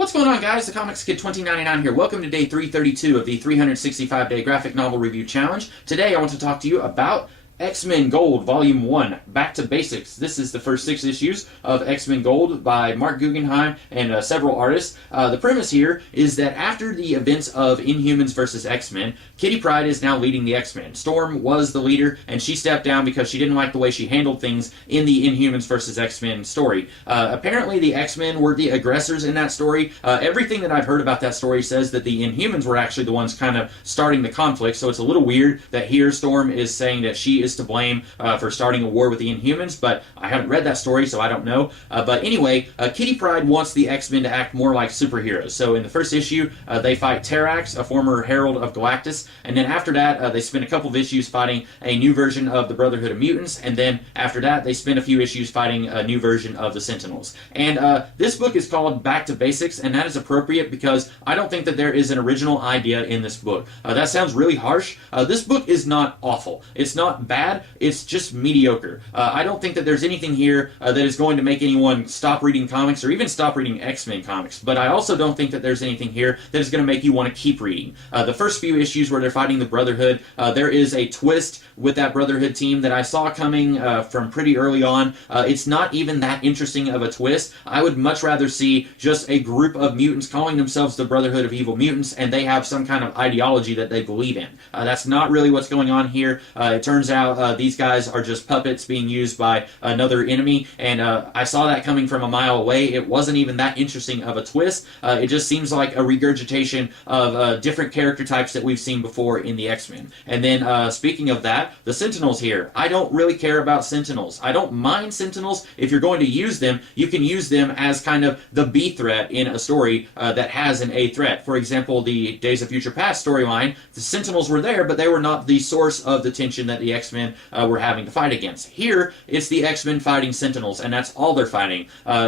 What's going on, guys? The Comics Kid 2099 here. Welcome to day 332 of the 365-day graphic novel review challenge. Today I want to talk to you about X-Men Gold Volume 1, Back to Basics. This is the first 6 issues of X-Men Gold by Mark Guggenheim and several artists. The premise here is that after the events of Inhumans vs. X-Men, Kitty Pryde is now leading the X-Men. Storm was the leader, and she stepped down because she didn't like the way she handled things in the Inhumans vs. X-Men story. Apparently the X-Men were the aggressors in that story. Everything that I've heard about that story says that the Inhumans were actually the ones kind of starting the conflict, so it's a little weird that here Storm is saying that she is to blame for starting a war with the Inhumans, but I haven't read that story, so I don't know. But anyway, Kitty Pryde wants the X-Men to act more like superheroes. So in the first issue, they fight Terrax, a former Herald of Galactus, and then after that, they spend a couple of issues fighting a new version of the Brotherhood of Mutants, and then after that, they spend a few issues fighting a new version of the Sentinels. And this book is called Back to Basics, and that is appropriate because I don't think that there is an original idea in this book. That sounds really harsh. This book is not awful. It's not bad. It's just mediocre. I don't think that there's anything here that is going to make anyone stop reading comics or even stop reading X-Men comics, but I also don't think that there's anything here that is going to make you want to keep reading. The first few issues where they're fighting the Brotherhood, there is a twist with that Brotherhood team that I saw coming from pretty early on. It's not even that interesting of a twist. I would much rather see just a group of mutants calling themselves the Brotherhood of Evil Mutants, and they have some kind of ideology that they believe in. That's not really what's going on here. It turns out these guys are just puppets being used by another enemy, and I saw that coming from a mile away. It wasn't even that interesting of a twist. It just seems like a regurgitation of different character types that we've seen before in the X-Men. And then speaking of that, the Sentinels here. I don't really care about Sentinels. I don't mind Sentinels. If you're going to use them, you can use them as kind of the B threat in a story that has an A threat. For example, the Days of Future Past storyline, the Sentinels were there, but they were not the source of the tension that the X-Men were having to fight against. Here, it's the X-Men fighting Sentinels, and that's all they're fighting.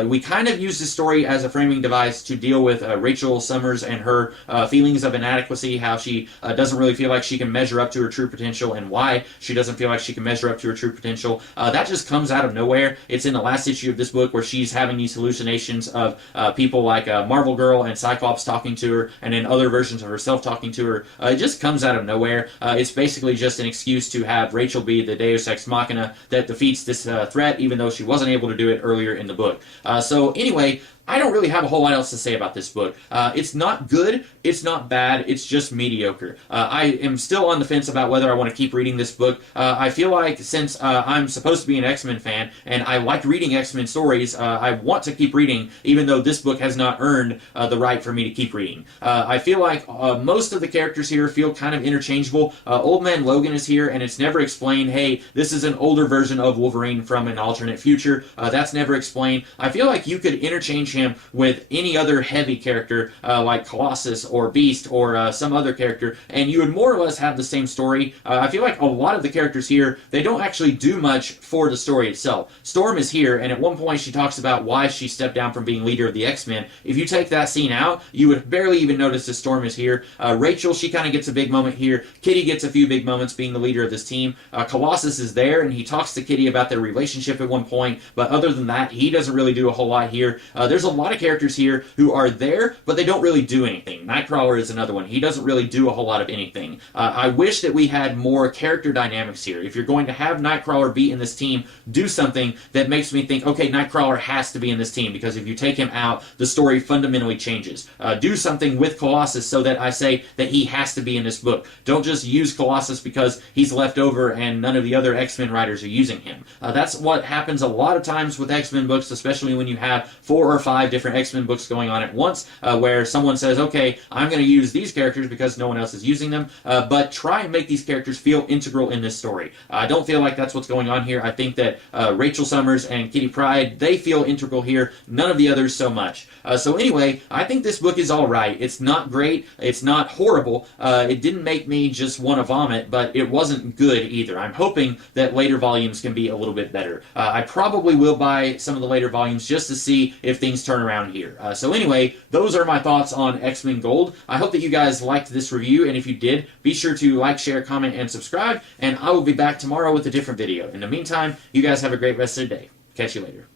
We kind of use this story as a framing device to deal with Rachel Summers and her feelings of inadequacy, how she doesn't really feel like she can measure up to her true potential, and why she doesn't feel like she can measure up to her true potential. That just comes out of nowhere. It's in the last issue of this book where she's having these hallucinations of people like Marvel Girl and Cyclops talking to her, and then other versions of herself talking to her. It just comes out of nowhere. It's basically just an excuse to have Rachel be the Deus Ex Machina that defeats this threat, even though she wasn't able to do it earlier in the book. So anyway, I don't really have a whole lot else to say about this book. It's not good, it's not bad, it's just mediocre. I am still on the fence about whether I want to keep reading this book. I feel like since I'm supposed to be an X-Men fan, and I like reading X-Men stories, I want to keep reading, even though this book has not earned the right for me to keep reading. I feel like most of the characters here feel kind of interchangeable. Old Man Logan is here, and it's never explained, hey, this is an older version of Wolverine from an alternate future. That's never explained. I feel like you could interchange him with any other heavy character like Colossus or Beast or some other character, and you would more or less have the same story. I feel like a lot of the characters here, they don't actually do much for the story itself. Storm is here, and at one point she talks about why she stepped down from being leader of the X-Men. If you take that scene out, you would barely even notice that Storm is here. Rachel, she kind of gets a big moment here. Kitty gets a few big moments being the leader of this team. Colossus is there, and he talks to Kitty about their relationship at one point, but other than that, he doesn't really do a whole lot here. There's a lot of characters here who are there, but they don't really do anything. Nightcrawler is another one. He doesn't really do a whole lot of anything. I wish that we had more character dynamics here. If you're going to have Nightcrawler be in this team, do something that makes me think, okay, Nightcrawler has to be in this team, because if you take him out, the story fundamentally changes. Do something with Colossus so that I say that he has to be in this book. Don't just use Colossus because he's left over and none of the other X-Men writers are using him. That's what happens a lot of times with X-Men books, especially when you have 4 or 5 different X-Men books going on at once, where someone says, okay, I'm going to use these characters because no one else is using them, but try and make these characters feel integral in this story. I don't feel like that's what's going on here. I think that Rachel Summers and Kitty Pryde, they feel integral here, none of the others so much. So anyway, I think this book is alright. It's not great, it's not horrible, it didn't make me just want to vomit, but it wasn't good either. I'm hoping that later volumes can be a little bit better. I probably will buy some of the later volumes just to see if things turn around here. So anyway, those are my thoughts on X-Men Gold. I hope that you guys liked this review, and if you did, be sure to like, share, comment, and subscribe, and I will be back tomorrow with a different video. In the meantime, you guys have a great rest of the day. Catch you later.